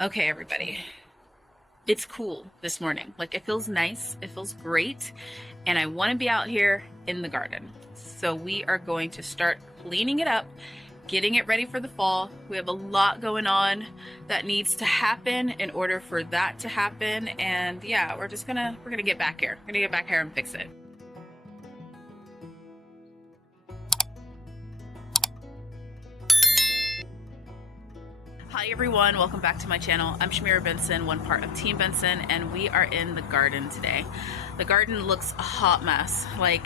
Okay, everybody. It's cool this morning. Like, it feels nice. It feels great. And I want to be out here in the garden. So we are going to start cleaning it up, getting it ready for the fall. We have a lot going on that needs to happen in order for that to happen. And yeah, we're gonna get back here. We're gonna get back here and fix it. Hi everyone, welcome back to my channel. I'm Shamira Benson, one part of Team Benson, and we are in the garden today. The garden looks a hot mess. I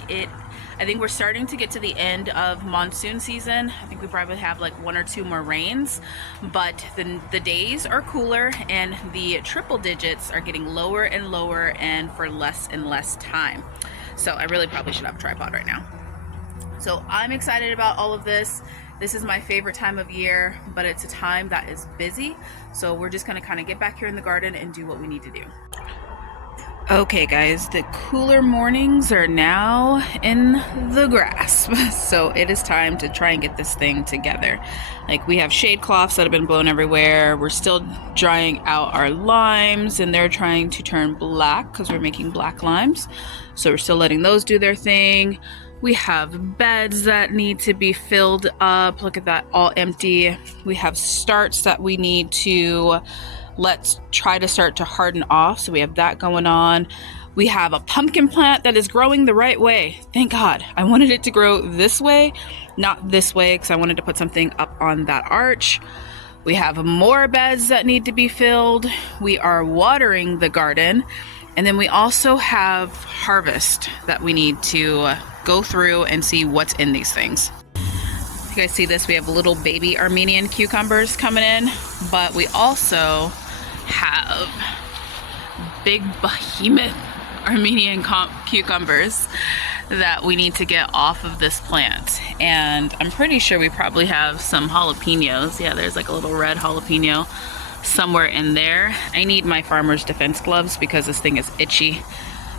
think we're starting to get to the end of monsoon season. I think we probably have like 1 or 2 more rains, but the days are cooler and the triple digits are getting lower and lower and for less and less time. So I really probably should have a tripod right now. So I'm excited about all of this. This is my favorite time of year, but it's a time that is busy. So we're just gonna kind of get back here in the garden and do what we need to do. Okay guys, the cooler mornings are now in the grasp. So it is time to try and get this thing together. Like, we have shade cloths that have been blown everywhere. We're still drying out our limes and they're trying to turn black because we're making black limes. So we're still letting those do their thing. We have beds that need to be filled up. Look at that, all empty. We have starts that we need to try to start to harden off. So we have that going on. We have a pumpkin plant that is growing the right way. Thank God. I wanted it to grow this way, not this way, because I wanted to put something up on that arch. We have more beds that need to be filled. We are watering the garden. And then we also have harvest that we need to go through and see what's in these things. You guys see this? We have little baby Armenian cucumbers coming in, but we also have big behemoth Armenian cucumbers that we need to get off of this plant. And I'm pretty sure we probably have some jalapenos. Yeah, there's like a little red jalapeno somewhere in there. I need my farmer's defense gloves because this thing is itchy.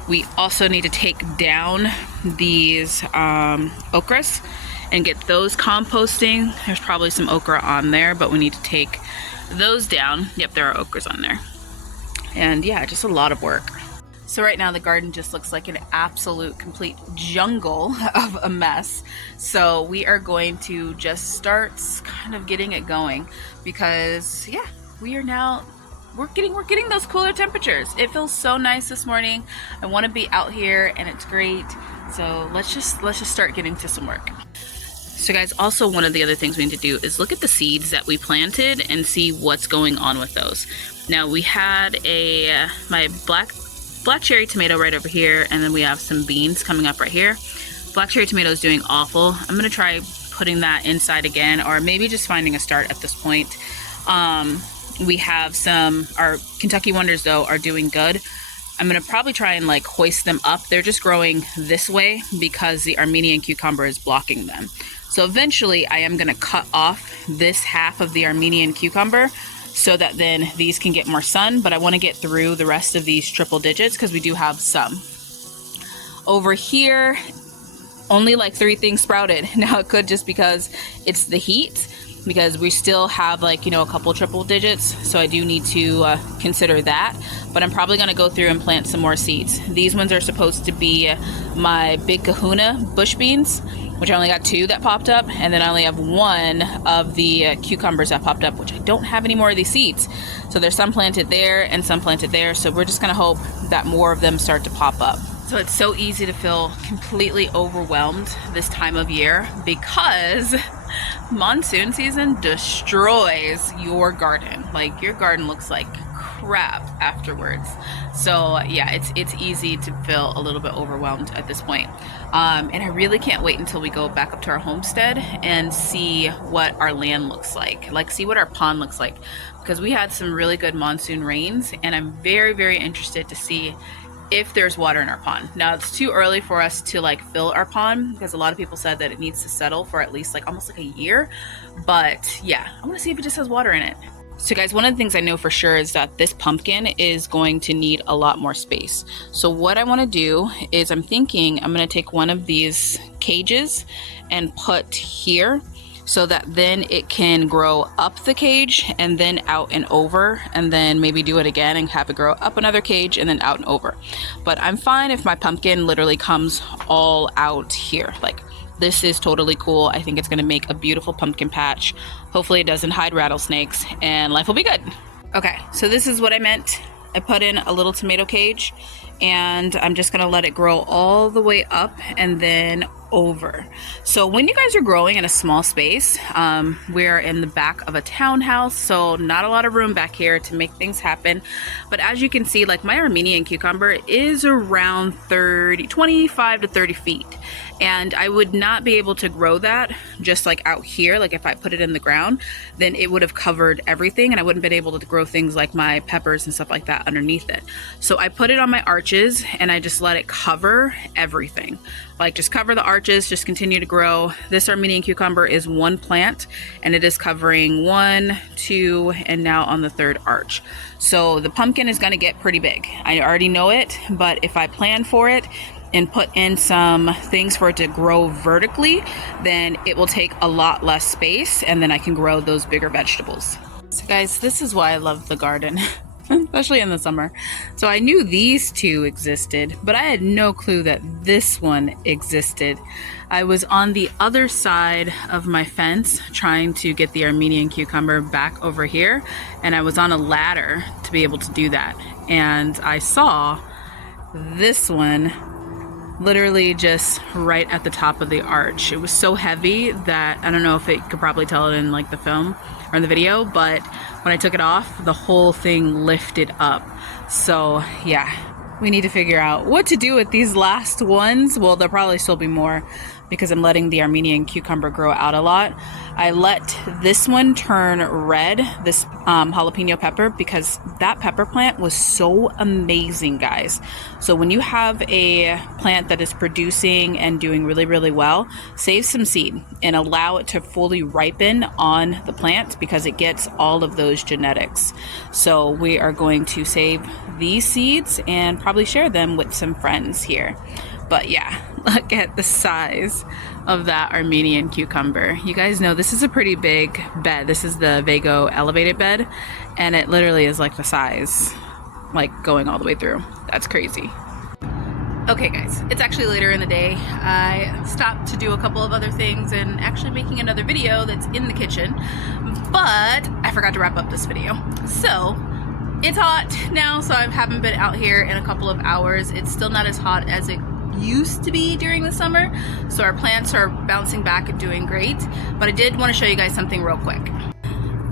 We also need to take down these okras and get those composting. There's probably some okra on there, but we need to take those down. Yep, there are okras on there. And yeah, just a lot of work. So right now the garden just looks like an absolute complete jungle of a mess. So we are going to just start kind of getting it going because yeah, we're getting those cooler temperatures. It feels so nice this morning. I want to be out here and it's great. So let's just start getting to some work. So guys, also one of the other things we need to do is look at the seeds that we planted and see what's going on with those. Now we had my black cherry tomato right over here, and then we have some beans coming up right here. Black cherry tomato is doing awful. I'm gonna try putting that inside again, or maybe just finding a start at this point. We have our Kentucky Wonders though are doing good. I'm gonna probably try and like hoist them up. They're just growing this way because the Armenian cucumber is blocking them. So eventually I am gonna cut off this half of the Armenian cucumber so that then these can get more sun, but I wanna get through the rest of these triple digits because we do have some. Over here, only like 3 things sprouted. Now it could just because it's the heat, because we still have like, a couple triple digits. So I do need to consider that, but I'm probably gonna go through and plant some more seeds. These ones are supposed to be my big kahuna bush beans, which I only got 2 that popped up. And then I only have 1 of the cucumbers that popped up, which I don't have any more of these seeds. So there's some planted there and some planted there. So we're just gonna hope that more of them start to pop up. So it's so easy to feel completely overwhelmed this time of year because monsoon season destroys your garden. Like, your garden looks like crap afterwards. So yeah, it's easy to feel a little bit overwhelmed at this point. And I really can't wait until we go back up to our homestead and see what our land looks like see what our pond looks like, because we had some really good monsoon rains and I'm very, very interested to see if there's water in our pond. Now it's too early for us to like fill our pond because a lot of people said that it needs to settle for at least like almost like a year. But yeah, I want to see if it just has water in it. So guys, one of the things I know for sure is that this pumpkin is going to need a lot more space. So what I want to do is I'm thinking I'm going to take one of these cages and put here so that then it can grow up the cage and then out and over, and then maybe do it again and have it grow up another cage and then out and over. But I'm fine if my pumpkin literally comes all out here. Like, this is totally cool. I think it's gonna make a beautiful pumpkin patch. Hopefully it doesn't hide rattlesnakes and life will be good. Okay, so this is what I meant. I put in a little tomato cage and I'm just gonna let it grow all the way up and then over. So when you guys are growing in a small space, we're in the back of a townhouse, so not a lot of room back here to make things happen. But as you can see, like, my Armenian cucumber is around 25 to 30 feet. And I would not be able to grow that just like out here. Like, if I put it in the ground, then it would have covered everything and I wouldn't been able to grow things like my peppers and stuff like that underneath it. So I put it on my arches and I just let it cover everything. Like, just cover the arches, just continue to grow. This Armenian cucumber is one plant and it is covering 1, 2, and now on the 3rd arch. So the pumpkin is gonna get pretty big. I already know it, but if I plan for it and put in some things for it to grow vertically, then it will take a lot less space and then I can grow those bigger vegetables. So guys, this is why I love the garden. Especially in the summer. So I knew these two existed, but I had no clue that this one existed. I was on the other side of my fence trying to get the Armenian cucumber back over here, and I was on a ladder to be able to do that. And I saw this one literally just right at the top of the arch. It was so heavy that I don't know if it could probably tell it in like the film or in the video, but when I took it off, the whole thing lifted up. So yeah, we need to figure out what to do with these last ones. Well, there'll probably still be more because I'm letting the Armenian cucumber grow out a lot. I let this one turn red, this jalapeno pepper, because that pepper plant was so amazing, guys. So when you have a plant that is producing and doing really, really well, save some seed and allow it to fully ripen on the plant because it gets all of those genetics. So we are going to save these seeds and probably share them with some friends here. But yeah, look at the size of that Armenian cucumber. You guys know this is a pretty big bed. This is the Vago elevated bed, and it literally is like the size, like going all the way through. That's crazy. Okay guys, it's actually later in the day. I stopped to do a couple of other things and actually making another video that's in the kitchen, but I forgot to wrap up this video. So it's hot now, so I haven't been out here in a couple of hours. It's still not as hot as it used to be during the summer, so our plants are bouncing back and doing great. But I did want to show you guys something real quick.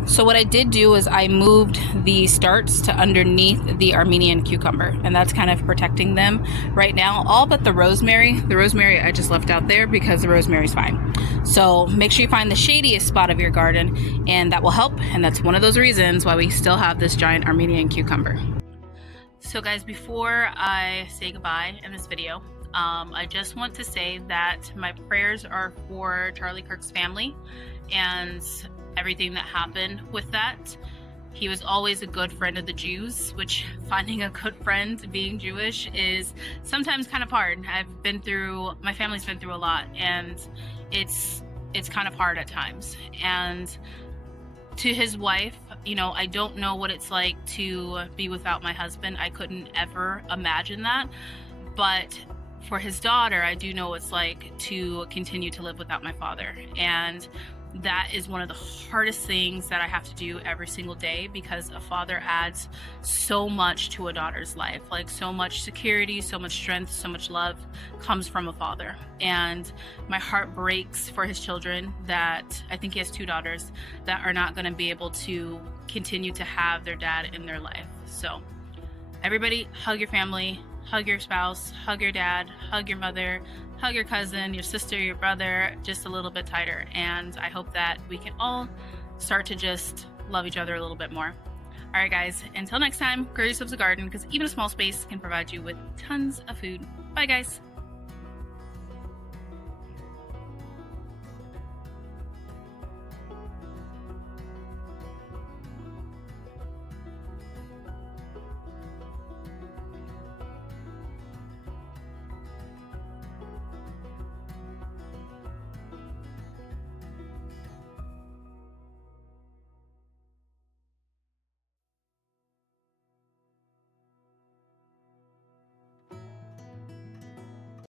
So what I did do is I moved the starts to underneath the Armenian cucumber, and that's kind of protecting them right now, all but the rosemary. The rosemary I just left out there because the rosemary's fine. So make sure you find the shadiest spot of your garden, and that will help, and that's one of those reasons why we still have this giant Armenian cucumber. So guys, before I say goodbye in this video, I just want to say that my prayers are for Charlie Kirk's family and everything that happened with that. He was always a good friend of the Jews, which finding a good friend being Jewish is sometimes kind of hard. My family's been through a lot, and it's kind of hard at times. And to his wife, you know, I don't know what it's like to be without my husband. I couldn't ever imagine that. But for his daughter, I do know what it's like to continue to live without my father. And that is one of the hardest things that I have to do every single day, because a father adds so much to a daughter's life. Like, so much security, so much strength, so much love comes from a father. And my heart breaks for his children, that I think he has 2 daughters that are not going to be able to continue to have their dad in their life. So everybody, hug your family, hug your spouse, hug your dad, hug your mother, hug your cousin, your sister, your brother, just a little bit tighter. And I hope that we can all start to just love each other a little bit more. All right, guys, until next time, grow yourselves a garden, because even a small space can provide you with tons of food. Bye, guys.